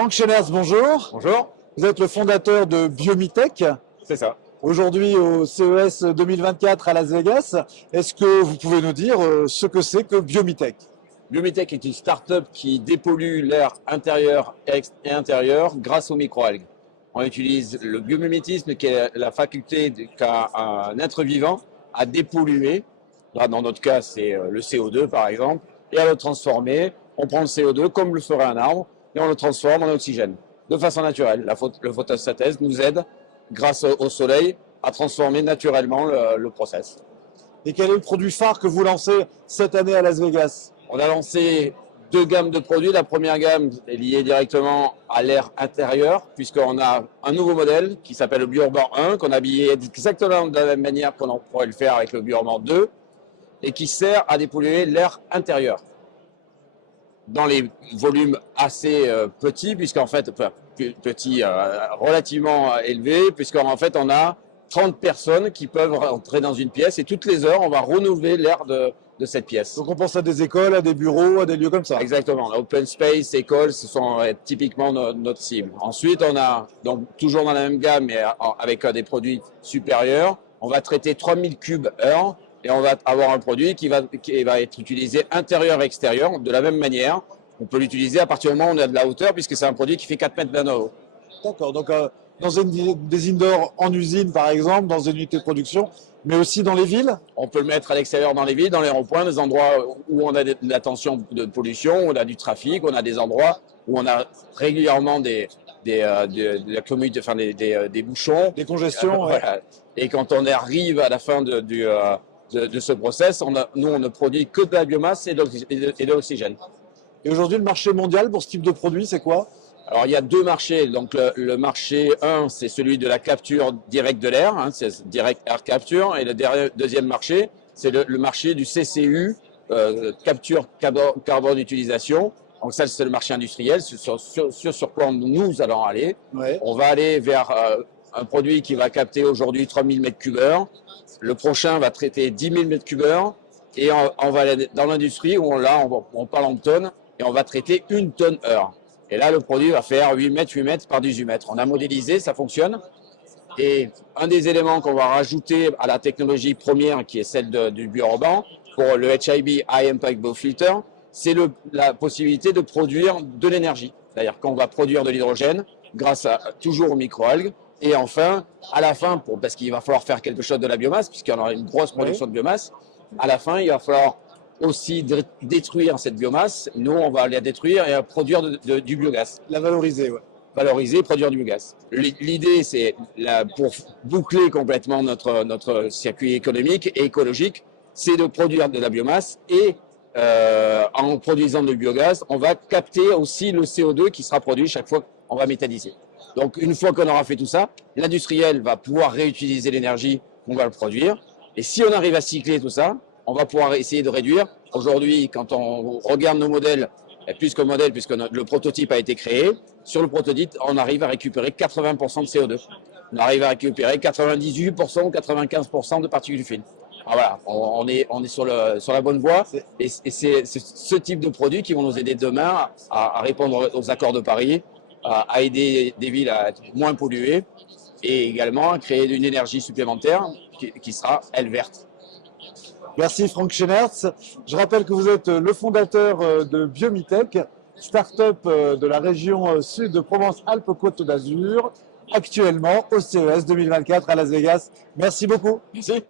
Franck Schennertz, bonjour. Bonjour. Vous êtes le fondateur de Biomitech. C'est ça. Aujourd'hui au CES 2024 à Las Vegas. Est-ce que vous pouvez nous dire ce que c'est que Biomitech? Biomitech est une start-up qui dépollue l'air intérieur et intérieur grâce aux microalgues. On utilise le biomimétisme, qui est la faculté qu'a un être vivant à dépolluer. Là, dans notre cas, c'est le CO2 par exemple, et à le transformer. On prend le CO2 comme le ferait un arbre et on le transforme en oxygène de façon naturelle. Le photosynthèse nous aide, grâce au soleil, à transformer naturellement le process. Et quel est le produit phare que vous lancez cette année à Las Vegas? On a lancé deux gammes de produits. La première gamme est liée directement à l'air intérieur, puisqu'on a un nouveau modèle qui s'appelle le BioUrban 1, qu'on a habillé exactement de la même manière qu'on pourrait le faire avec le BioUrban 2, et qui sert à dépolluer l'air intérieur. Dans les volumes assez petits, puisqu'en fait, petits, relativement élevés, puisqu'en fait, on a 30 personnes qui peuvent rentrer dans une pièce et toutes les heures, on va renouveler l'air de cette pièce. Donc on pense à des écoles, à des bureaux, à des lieux comme ça. Exactement. Open space, écoles, ce sont typiquement notre cible. Ensuite, on a, donc toujours dans la même gamme, mais avec des produits supérieurs, on va traiter 3000 cubes heure et on va avoir un produit qui va être utilisé intérieur-extérieur de la même manière. On peut l'utiliser à partir du moment où on a de la hauteur, puisque c'est un produit qui fait 4 mètres d'un haut. D'accord, donc dans des indoors en usine par exemple, dans une unité de production, mais aussi dans les villes? On peut le mettre à l'extérieur dans les villes, dans les ronds-points, des endroits où on a de la tension de pollution, où on a du trafic, on a des endroits où on a régulièrement des bouchons. Des congestions, ouais. Voilà. Et quand on arrive à la fin de ce process, nous on ne produit que de la biomasse et de l'oxygène. Et aujourd'hui, le marché mondial pour ce type de produit, c'est quoi? Alors, il y a deux marchés. Donc, le marché 1, c'est celui de la capture directe de l'air, hein, c'est direct air capture. Et le deuxième marché, c'est le marché du CCU, capture carbone d'utilisation. Donc, ça, c'est le marché industriel, sur quoi nous allons aller. Ouais. On va aller vers un produit qui va capter aujourd'hui 3000 m3. Le prochain va traiter 10 000 m3. Et on va aller dans l'industrie où on parle en tonnes et on va traiter 1 tonne heure. Et là, le produit va faire 8 mètres par 18 mètres. On a modélisé, ça fonctionne. Et un des éléments qu'on va rajouter à la technologie première, qui est celle du BioUrban, pour le HIB High Impact Biofilter, c'est la possibilité de produire de l'énergie. C'est-à-dire qu'on va produire de l'hydrogène grâce toujours aux microalgues. Et enfin, à la fin, parce qu'il va falloir faire quelque chose de la biomasse, puisqu'il y aura une grosse production de biomasse, à la fin, il va falloir aussi détruire cette biomasse. Nous, on va la détruire et produire du biogaz. La valoriser, ouais. Valoriser, produire du biogaz. L'idée, c'est, pour boucler complètement notre circuit économique et écologique, c'est de produire de la biomasse et en produisant du biogaz, on va capter aussi le CO2 qui sera produit chaque fois qu'on va métalliser. Donc, une fois qu'on aura fait tout ça, l'industriel va pouvoir réutiliser l'énergie qu'on va le produire. Et si on arrive à cycler tout ça, on va pouvoir essayer de réduire. Aujourd'hui, quand on regarde nos modèles, plus que modèle, puisque le prototype a été créé, sur le prototype, on arrive à récupérer 80% de CO2. On arrive à récupérer 98% ou 95% de particules fines. Alors voilà, on est sur la bonne voie. Et c'est ce type de produits qui vont nous aider demain à répondre aux accords de Paris, à aider des villes à être moins polluées et également à créer une énergie supplémentaire qui sera, elle, verte. Merci Franck Schennertz. Je rappelle que vous êtes le fondateur de Biomitech, start-up de la région sud de Provence-Alpes-Côte d'Azur, actuellement au CES 2024 à Las Vegas. Merci beaucoup. Merci.